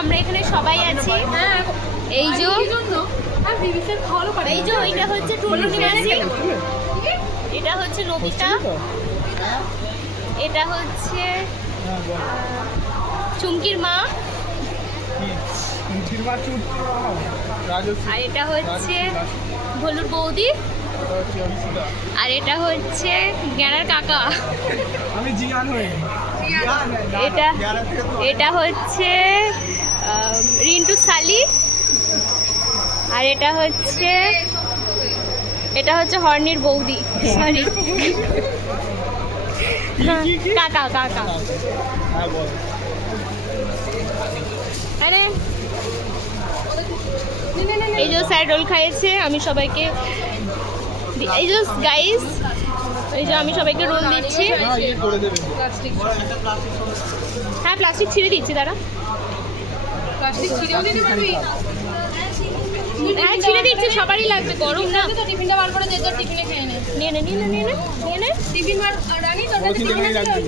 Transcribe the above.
আমরা এখানে সবাই আছি। এই যে এই যে এটা হচ্ছে টুনটুনি মাসি, এটা হচ্ছে নবিতা, এটা হচ্ছে চুমকির মা, আর এটা হচ্ছে ভলুর বৌদি, আর এটা হচ্ছে জ্ঞানার কাকা। আমি জিয়ান হই। এটা এটা হচ্ছে রিন্টু সালি, আর এটা হচ্ছে হর্নির বৌদি, সরি কাকা কাকা। হ্যাঁ বল। আরে এই যে স্যার রোল খাইয়েছে, আমি সবাইকে এই যে গাইস, এই যে আমি সবাইকে রোল দিচ্ছি। হ্যাঁ প্লাস্টিক ছিঁড়ে দিচ্ছি, দাঁড়া। প্লাস্টিক ছিঁড়েও দিতে পারবি? হ্যাঁ ছিঁড়ে দিচ্ছি, সবারই লাগবে, গরম না। তো টিফিনটা বার করে যে তোর টিফিনে খেয়ে নে। নিয়ে নে নিয়ে নে নিয়ে নে নিয়ে নে। টিফিন বার রানি তোর কাছে টিফিন আছে?